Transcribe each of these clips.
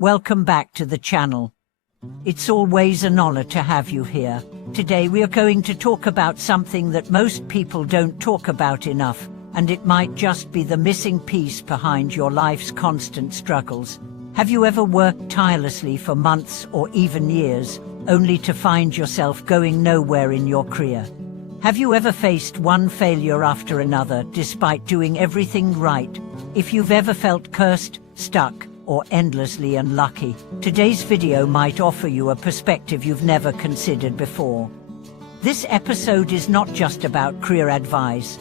Welcome back to the channel. It's always an honor to have you here. Today we are going to talk about something that most people don't talk about enough, and it might just be the missing piece behind your life's constant struggles. Have you ever worked tirelessly for months or even years, only to find yourself going nowhere in your career? Have you ever faced one failure after another despite doing everything right? If you've ever felt cursed, stuck, or endlessly unlucky, today's video might offer you a perspective you've never considered before. This episode is not just about career advice.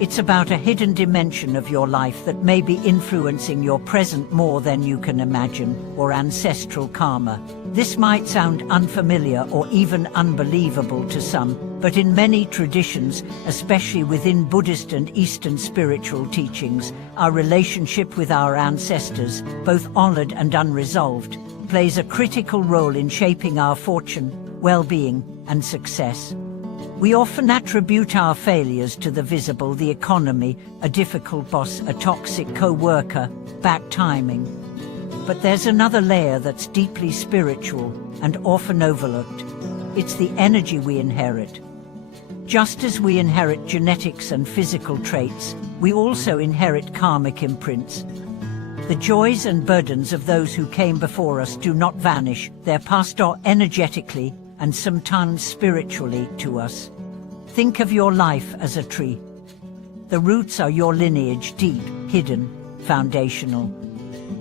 It's about a hidden dimension of your life that may be influencing your present more than you can imagine, or ancestral karma. This might sound unfamiliar or even unbelievable to some, but in many traditions, especially within Buddhist and Eastern spiritual teachings, our relationship with our ancestors, both honored and unresolved, plays a critical role in shaping our fortune, well-being, and success. We often attribute our failures to the visible, the economy, a difficult boss, a toxic co-worker, bad timing. But there's another layer that's deeply spiritual and often overlooked. It's the energy we inherit. Just as we inherit genetics and physical traits, we also inherit karmic imprints. The joys and burdens of those who came before us do not vanish, they're passed on energetically and sometimes spiritually to us. Think of your life as a tree. The roots are your lineage, deep, hidden, foundational.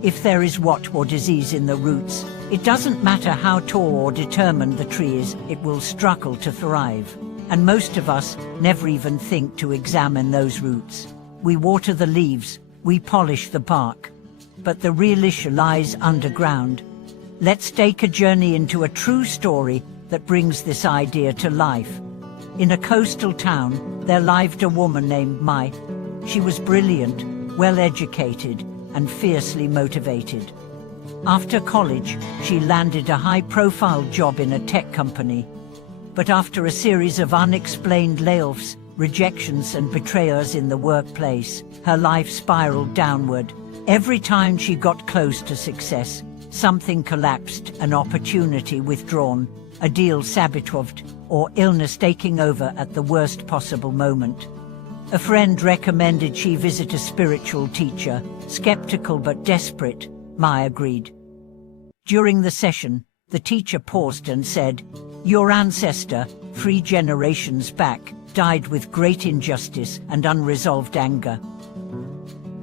If there is rot or disease in the roots, it doesn't matter how tall or determined the tree is, it will struggle to thrive. And most of us never even think to examine those roots. We water the leaves, we polish the bark, but the real issue lies underground. Let's take a journey into a true story that brings this idea to life. In a coastal town, there lived a woman named Mai. She was brilliant, well-educated, and fiercely motivated. After college, she landed a high-profile job in a tech company. But after a series of unexplained layoffs, rejections, and betrayals in the workplace, her life spiraled downward. Every time she got close to success, something collapsed, an opportunity withdrawn, a deal sabotaged, or illness taking over at the worst possible moment. A friend recommended she visit a spiritual teacher. Skeptical but desperate, Mai agreed. During the session, the teacher paused and said, "Your ancestor, 3 generations back, died with great injustice and unresolved anger.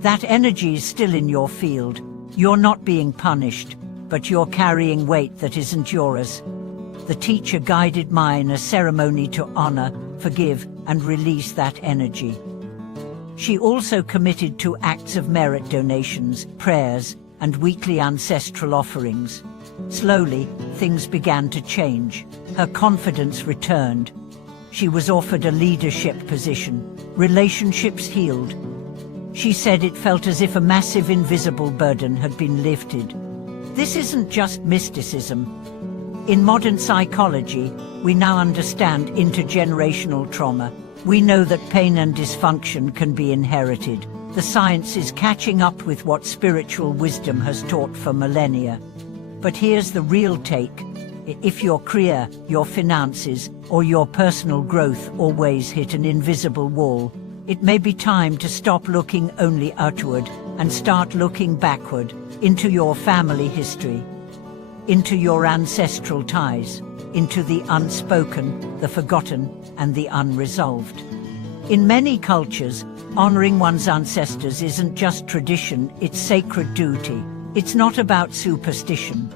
That energy is still in your field. You're not being punished, but you're carrying weight that isn't yours." The teacher guided Mai in a ceremony to honor, forgive, and release that energy. She also committed to acts of merit, donations, prayers, and weekly ancestral offerings. Slowly, things began to change. Her confidence returned. She was offered a leadership position. Relationships healed. She said it felt as if a massive invisible burden had been lifted. This isn't just mysticism. In modern psychology, we now understand intergenerational trauma. We know that pain and dysfunction can be inherited. The science is catching up with what spiritual wisdom has taught for millennia. But here's the real take. If your career, your finances, or your personal growth always hit an invisible wall, it may be time to stop looking only outward and start looking backward, into your family history, into your ancestral ties, into the unspoken, the forgotten, and the unresolved. In many cultures, honoring one's ancestors isn't just tradition, it's sacred duty. It's not about superstition.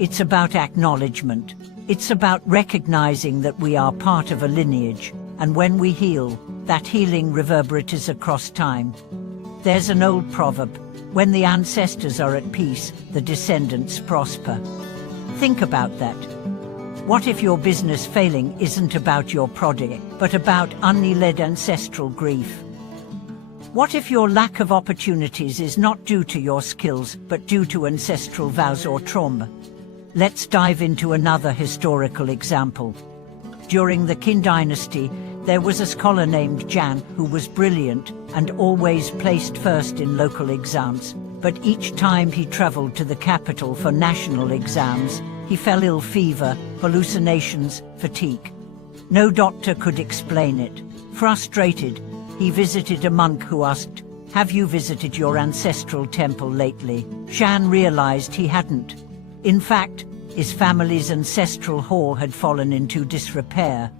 It's about acknowledgement. It's about recognizing that we are part of a lineage, and when we heal, that healing reverberates across time. There's an old proverb, when the ancestors are at peace, the descendants prosper. Think about that. What if your business failing isn't about your product, but about unhealed ancestral grief? What if your lack of opportunities is not due to your skills, but due to ancestral vows or trauma? Let's dive into another historical example. During the Qing dynasty, there was a scholar named Jan who was brilliant and always placed first in local exams. But each time he traveled to the capital for national exams, he fell ill: fever, hallucinations, fatigue. No doctor could explain it. Frustrated, he visited a monk who asked, "Have you visited your ancestral temple lately?" Shan realized he hadn't. In fact, his family's ancestral hall had fallen into disrepair.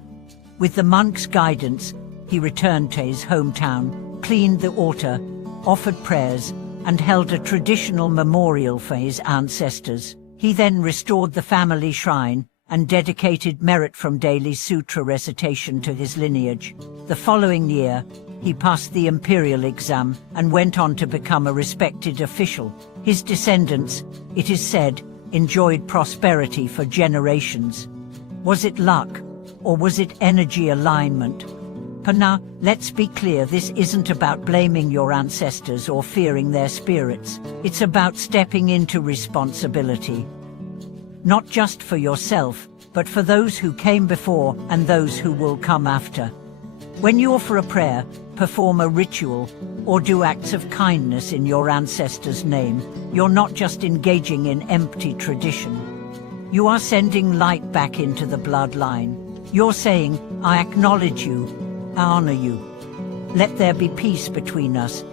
With the monk's guidance, he returned to his hometown, cleaned the altar, offered prayers, and held a traditional memorial for his ancestors. He then restored the family shrine and dedicated merit from daily sutra recitation to his lineage. The following year, he passed the imperial exam and went on to become a respected official. His descendants, it is said, enjoyed prosperity for generations. Was it luck, or was it energy alignment? But now, let's be clear, this isn't about blaming your ancestors or fearing their spirits. It's about stepping into responsibility. Not just for yourself, but for those who came before and those who will come after. When you offer a prayer, perform a ritual, or do acts of kindness in your ancestors' name, you're not just engaging in empty tradition. You are sending light back into the bloodline. You're saying, "I acknowledge you, I honor you. Let there be peace between us."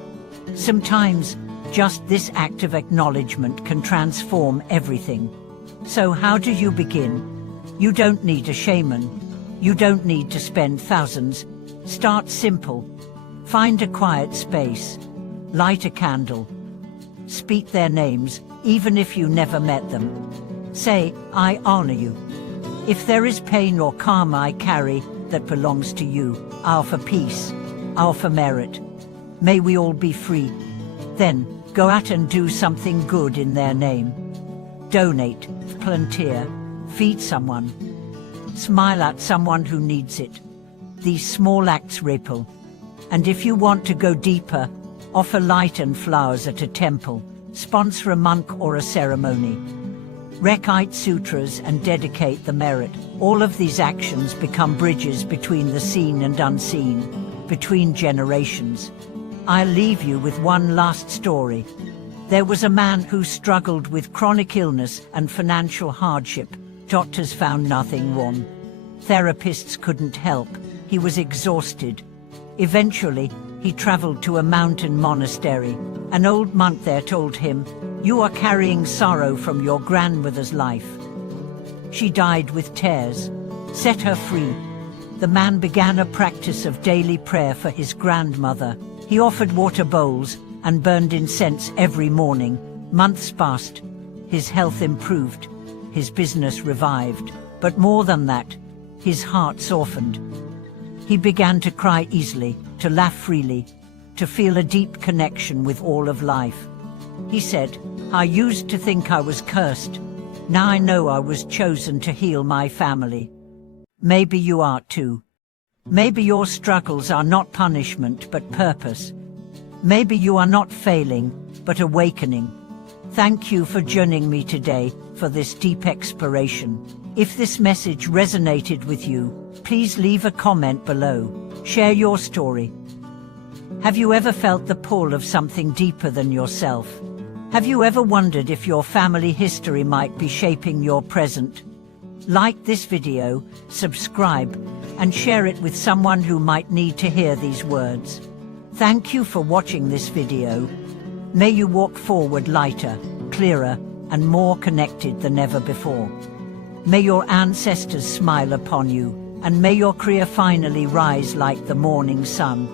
Sometimes, just this act of acknowledgement can transform everything. So how do you begin? You don't need a shaman. You don't need to spend thousands. Start simple. Find a quiet space. Light a candle. Speak their names, even if you never met them. Say, "I honor you. If there is pain or karma I carry that belongs to you, I offer peace, I offer merit. May we all be free." Then, go out and do something good in their name. Donate, volunteer, feed someone. Smile at someone who needs it. These small acts ripple. And if you want to go deeper, offer light and flowers at a temple, sponsor a monk or a ceremony. Recite sutras and dedicate the merit. All of these actions become bridges between the seen and unseen, between generations. I'll leave you with one last story. There was a man who struggled with chronic illness and financial hardship. Doctors found nothing wrong. Therapists couldn't help. He was exhausted. Eventually, he traveled to a mountain monastery. An old monk there told him, "You are carrying sorrow from your grandmother's life. She died with tears. Set her free." The man began a practice of daily prayer for his grandmother. He offered water bowls and burned incense every morning. Months passed. His health improved. His business revived. But more than that, his heart softened. He began to cry easily, to laugh freely, to feel a deep connection with all of life. He said, "I used to think I was cursed. Now I know I was chosen to heal my family." Maybe you are too. Maybe your struggles are not punishment but purpose. Maybe you are not failing but awakening. Thank you for joining me today for this deep exploration. If this message resonated with you, please leave a comment below. Share your story. Have you ever felt the pull of something deeper than yourself? Have you ever wondered if your family history might be shaping your present? Like this video, subscribe, and share it with someone who might need to hear these words. Thank you for watching this video. May you walk forward lighter, clearer, and more connected than ever before. May your ancestors smile upon you, and may your career finally rise like the morning sun.